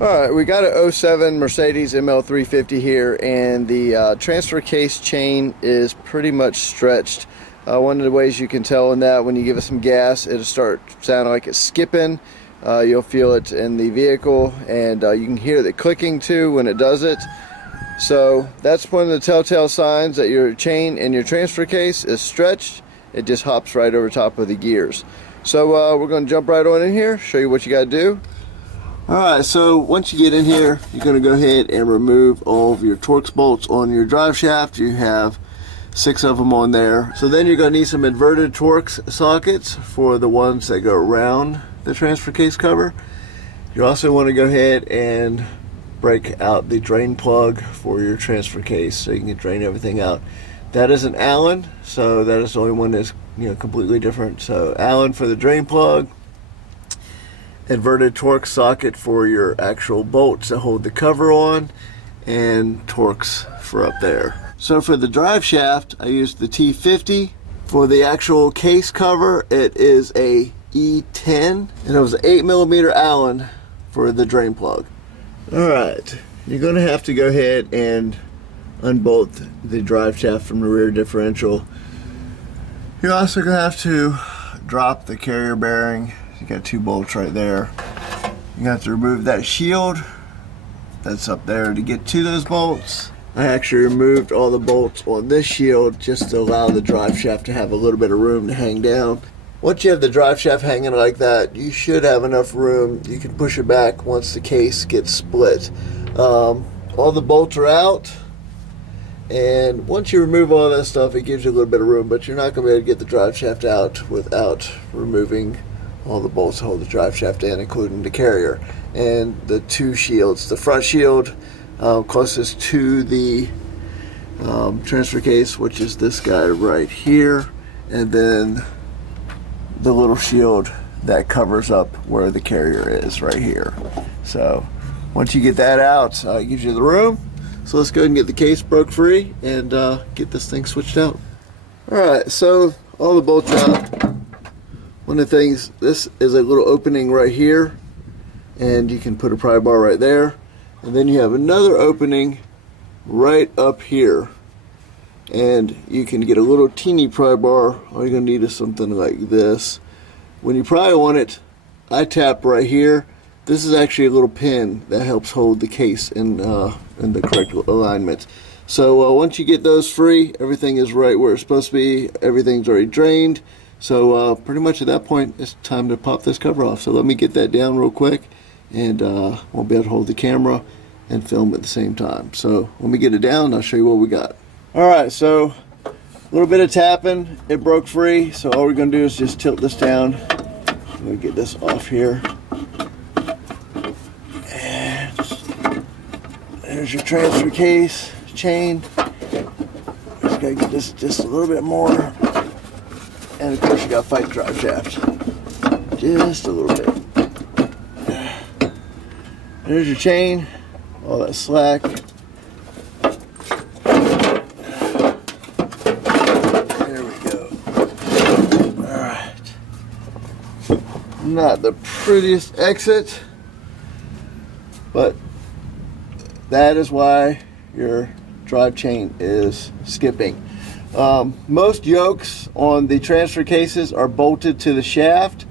Alright, we got a '07 Mercedes ML350 here, and the transfer case chain is pretty much stretched. One of the ways you can tell in that, when you give it some gas, it'll start sounding like it's skipping. You'll feel it in the vehicle, and you can hear the clicking too when it does it. So that's one of the telltale signs that your chain in your transfer case is stretched. It just hops right over top of the gears. So we're going to jump right on in here, show you what you got to do. Alright, so once you get in here, you're going to go ahead and remove all of your Torx bolts on your drive shaft. You have 6 of them on there. So then you're going to need some inverted Torx sockets for the ones that go around the transfer case cover. You also want to go ahead and break out the drain plug for your transfer case so you can drain everything out. That is an Allen, so that is the only one that's completely different. So Allen for the drain plug, inverted Torx socket for your actual bolts that hold the cover on, and Torx for up there. So for the drive shaft, I used the T50. For the actual case cover, it is a E10, and it was an 8mm Allen for the drain plug. Alright, you're going to have to go ahead and unbolt the drive shaft from the rear differential. You're also going to have to drop the carrier bearing. You got 2 bolts right there. You have to remove that shield that's up there to get to those bolts. I actually removed all the bolts on this shield just to allow the drive shaft to have a little bit of room to hang down. Once you have the drive shaft hanging like that, you should have enough room. You can push it back once the case gets split. All the bolts are out, and once you remove all that stuff, it gives you a little bit of room, but you're not going to be able to get the drive shaft out without removing all the bolts that hold the drive shaft in, including the carrier and the 2 shields. The front shield closest to the transfer case, which is this guy right here, and then the little shield that covers up where the carrier is right here. So once you get that out, it gives you the room. So let's go ahead and get the case broke free and get this thing switched out. Alright, so all the bolts are out. One of the things, this is a little opening right here, and you can put a pry bar right there, and then you have another opening right up here, and you can get a little teeny pry bar. All you're going to need is something like this. When you pry on it, I tap right here. This is actually a little pin that helps hold the case in the correct alignment. So once you get those free, everything is right where it's supposed to be. Everything's already drained. So pretty much at that point, it's time to pop this cover off. So let me get that down real quick, and we'll be able to hold the camera and film at the same time. So let me get it down and I'll show you what we got. Alright, so a little bit of tapping, it broke free. So all we're going to do is just tilt this down. I'm going to get this off here. And there's your transfer case chain. Just got to get this just a little bit more. And of course you got to fight the drive shaft just a little bit. There's your chain, all that slack. There we go. Alright. Not the prettiest exit, but that is why your drive chain is skipping. Most yokes on the transfer cases are bolted to the shaft.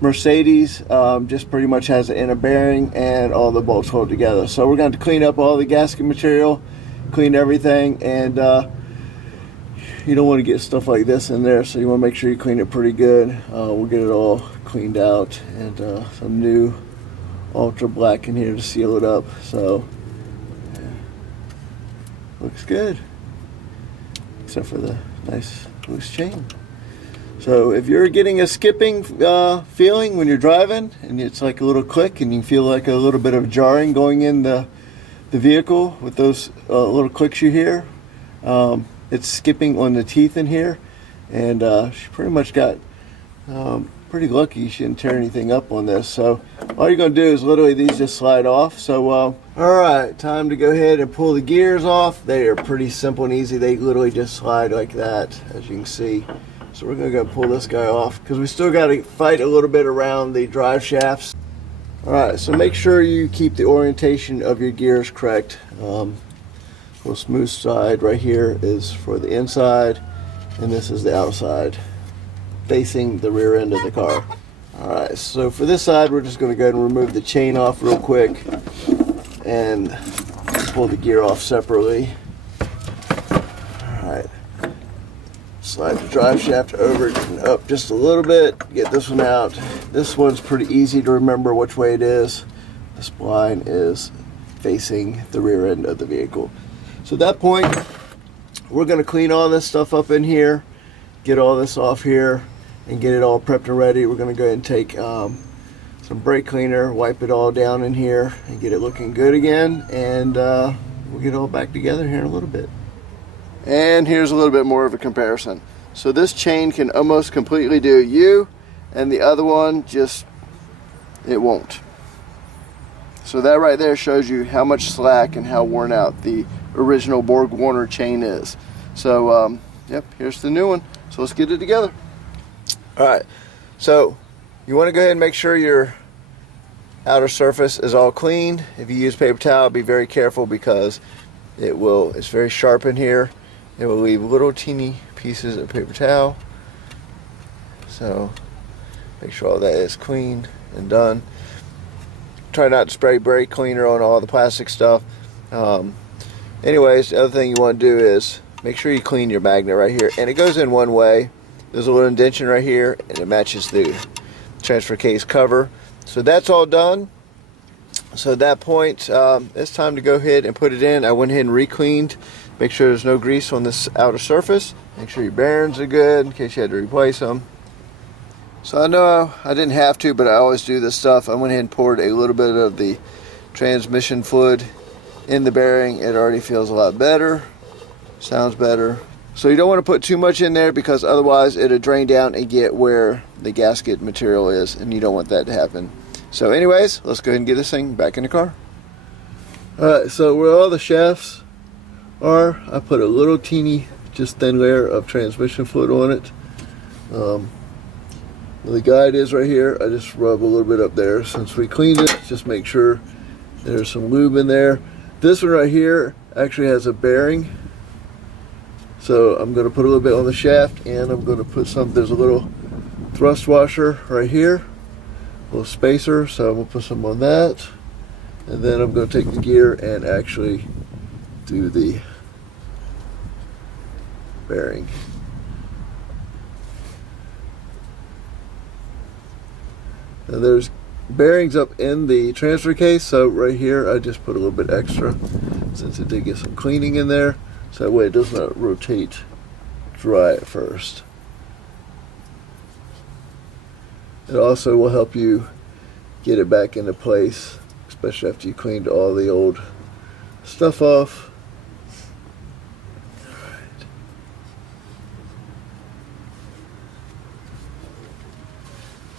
Mercedes just pretty much has an inner bearing and all the bolts hold together. So we're going to clean up all the gasket material, clean everything, and you don't want to get stuff like this in there, so you want to make sure you clean it pretty good. We'll get it all cleaned out, and some new ultra black in here to seal it up. So yeah, looks good, except for the nice loose chain. So if you're getting a skipping feeling when you're driving, and it's like a little click, and you feel like a little bit of jarring going in the vehicle with those little clicks you hear, it's skipping on the teeth in here, and she pretty much got pretty lucky. She didn't tear anything up on this. So all you're going to do is literally these just slide off. So alright, time to go ahead and pull the gears off. They are pretty simple and easy. They literally just slide like that, as you can see. So we're going to go pull this guy off because we still got to fight a little bit around the drive shafts. Alright, so make sure you keep the orientation of your gears correct. The smooth side right here is for the inside, and this is the outside, facing the rear end of the car. Alright, so for this side, we're just going to go ahead and remove the chain off real quick and pull the gear off separately. Alright, slide the drive shaft over and up just a little bit, get this one out. This one's pretty easy to remember which way it is. The spline is facing the rear end of the vehicle. So at that point, we're going to clean all this stuff up in here, get all this off here, and get it all prepped and ready. We're going to go ahead and take some brake cleaner, wipe it all down in here, and get it looking good again, and we'll get it all back together here in a little bit. And here's a little bit more of a comparison. So this chain can almost completely do U, and the other one just, it won't. So that right there shows you how much slack and how worn out the original Borg Warner chain is. So yep, here's the new one. So let's get it together. Alright, so you want to go ahead and make sure your outer surface is all clean. If you use paper towel, be very careful because it's very sharp in here. It will leave little teeny pieces of paper towel. So make sure all that is clean and done. Try not to spray brake cleaner on all the plastic stuff. Anyways, the other thing you want to do is make sure you clean your magnet right here. And it goes in one way. There's a little indentation right here, and it matches the transfer case cover. So that's all done. So at that point, it's time to go ahead and put it in. I went ahead and re-cleaned. Make sure there's no grease on this outer surface. Make sure your bearings are good in case you had to replace them. So I know I didn't have to, but I always do this stuff. I went ahead and poured a little bit of the transmission fluid in the bearing. It already feels a lot better, sounds better. So you don't want to put too much in there because otherwise it'll drain down and get where the gasket material is, and you don't want that to happen. So anyways, let's go ahead and get this thing back in the car. Alright, so where all the shafts are, I put a little teeny, just thin layer of transmission fluid on it. The guide is right here. I just rub a little bit up there. Since we cleaned it, just make sure there's some lube in there. This one right here actually has a bearing. So I'm going to put a little bit on the shaft, and I'm going to put there's a little thrust washer right here, a little spacer, so I'm going to put some on that. And then I'm going to take the gear and actually do the bearing. Now there's bearings up in the transfer case, so right here I just put a little bit extra since it did get some cleaning in there, so that way it does not rotate dry at first. It also will help you get it back into place, especially after you cleaned all the old stuff off.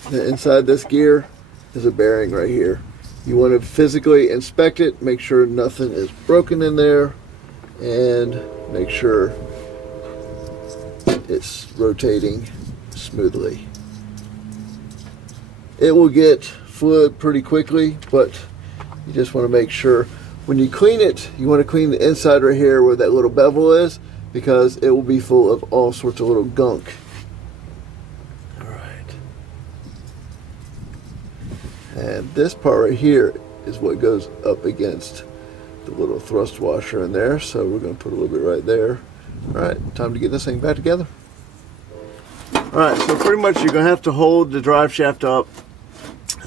Inside this gear is a bearing right here. You want to physically inspect it, make sure nothing is broken in there, and make sure it's rotating smoothly. It will get fluid pretty quickly, but you just want to make sure when you clean it, you want to clean the inside right here where that little bevel is, because it will be full of all sorts of little gunk. And this part right here is what goes up against the little thrust washer in there. So we're going to put a little bit right there. Alright, time to get this thing back together. Alright, so pretty much you're going to have to hold the drive shaft up.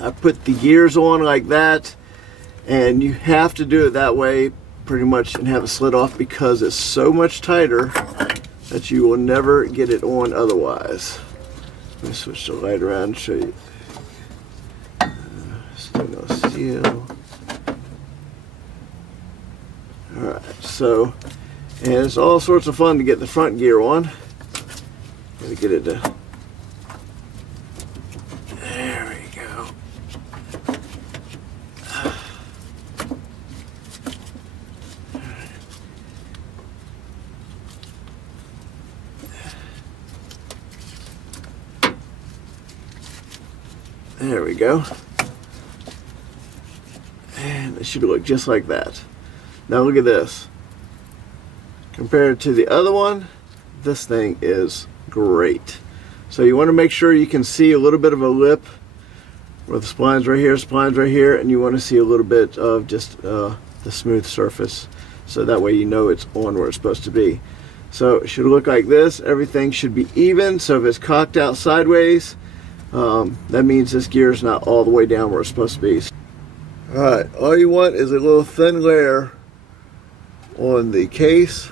I put the gears on like that, and you have to do it that way pretty much and have it slid off because it's so much tighter that you will never get it on otherwise. Let me switch the light around and show you. Stainless steel. Alright, so, and it's all sorts of fun to get the front gear on. Gotta get it to, there we go. There we go. and it should look just like that. Now look at this. Compared to the other one, this thing is great. So you want to make sure you can see a little bit of a lip where the spline's right here, and you want to see a little bit of just the smooth surface. So that way you know it's on where it's supposed to be. So it should look like this. Everything should be even. So if it's cocked out sideways, that means this gear is not all the way down where it's supposed to be. Alright, all you want is a little thin layer on the case.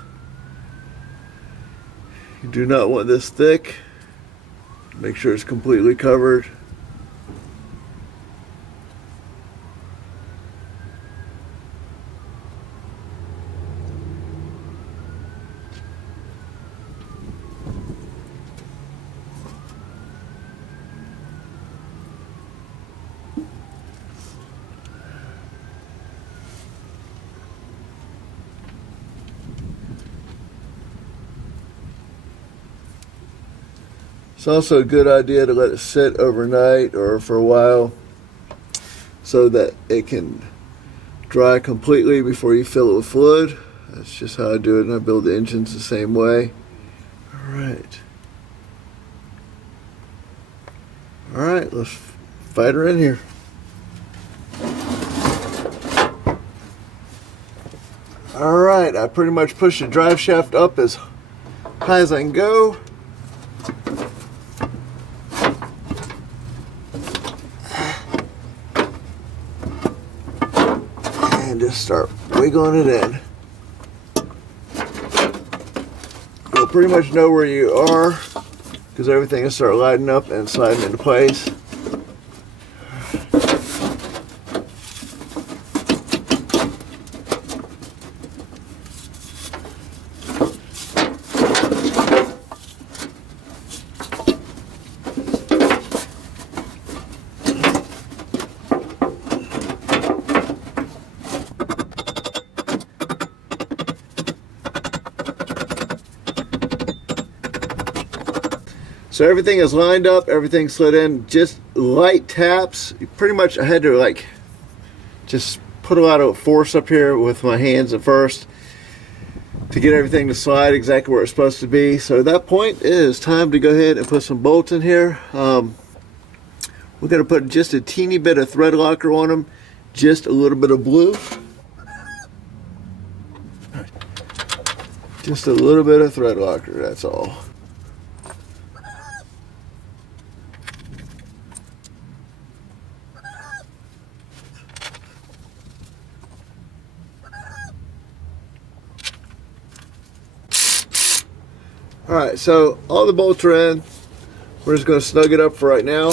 You do not want this thick. Make sure it's completely covered. It's also a good idea to let it sit overnight or for a while so that it can dry completely before you fill it with fluid. That's just how I do it, and I build the engines the same way. Alright, let's fight her in here. Alright, I pretty much pushed the drive shaft up as high as I can go. And just start wiggling it in. You'll pretty much know where you are because everything will start lighting up and sliding into place. So everything is lined up, everything slid in, just light taps. Pretty much I had to like just put a lot of force up here with my hands at first to get everything to slide exactly where it's supposed to be. So at that point it is time to go ahead and put some bolts in here. We're going to put just a teeny bit of thread locker on them, just a little bit of blue. Just a little bit of thread locker, that's all. Alright, so all the bolts are in. We're just going to snug it up for right now.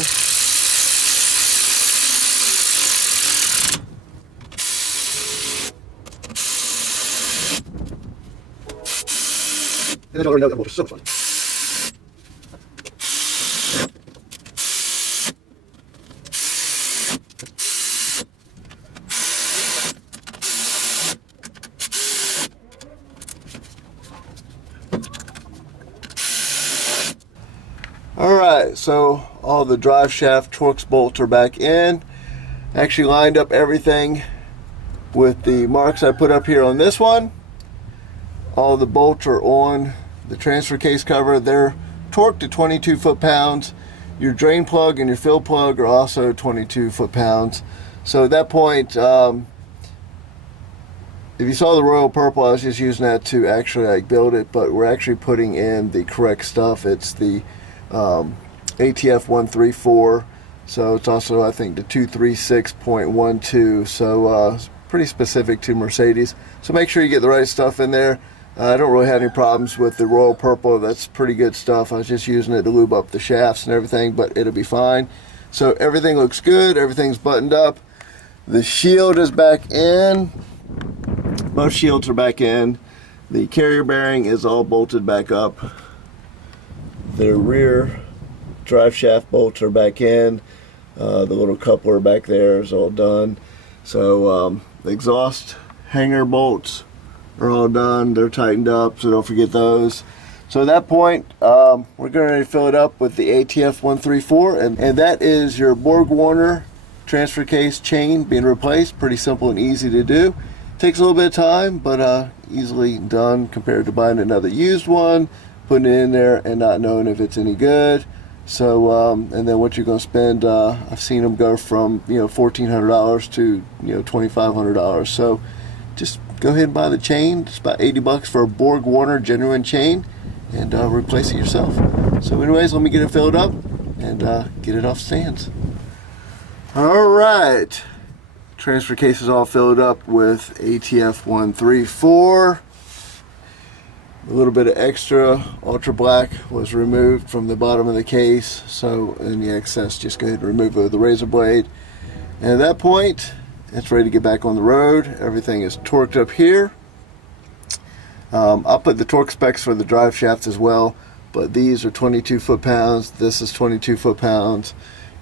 And then I'll know that bolt is so fun. Alright, so all the drive shaft Torx bolts are back in. Actually lined up everything with the marks I put up here on this one. All the bolts are on the transfer case cover. They're torqued to 22 foot-pounds. Your drain plug and your fill plug are also 22 foot-pounds. So at that point, if you saw the royal purple, I was just using that to actually like build it, but we're actually putting in the correct stuff. It's the ATF 134, so it's also I think the 236.12, so it's pretty specific to Mercedes. So make sure you get the right stuff in there. I don't really have any problems with the royal purple. That's pretty good stuff. I was just using it to lube up the shafts and everything, but it'll be fine. So everything looks good, everything's buttoned up. The shield is back in. Most shields are back in. The carrier bearing is all bolted back up. The rear drive shaft bolts are back in. The little coupler back there is all done. So the exhaust hanger bolts are all done. They're tightened up, so don't forget those. So at that point, we're going to fill it up with the ATF 134, and that is your Borg Warner transfer case chain being replaced. Pretty simple and easy to do. Takes a little bit of time, but easily done compared to buying another used one, putting it in there and not knowing if it's any good. So and then what you're going to spend, I've seen them go from $1,400 to $2,500. So just go ahead and buy the chain. It's about 80 bucks for a Borg Warner genuine chain, and replace it yourself. So anyways, let me get it filled up and get it off stands. All right, transfer case is all filled up with ATF 134. A little bit of extra ultra black was removed from the bottom of the case, so any excess just go ahead and remove it with the razor blade. And at that point, it's ready to get back on the road. Everything is torqued up here. I'll put the torque specs for the drive shafts as well, but these are 22 foot-pounds. This is 22 foot-pounds.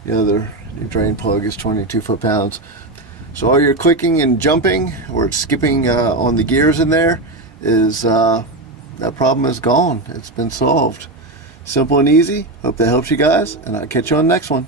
The other drain plug is 22 foot-pounds. So all your clicking and jumping or skipping on the gears in there is that problem is gone. It's been solved. Simple and easy. Hope that helps you guys, and I'll catch you on the next one.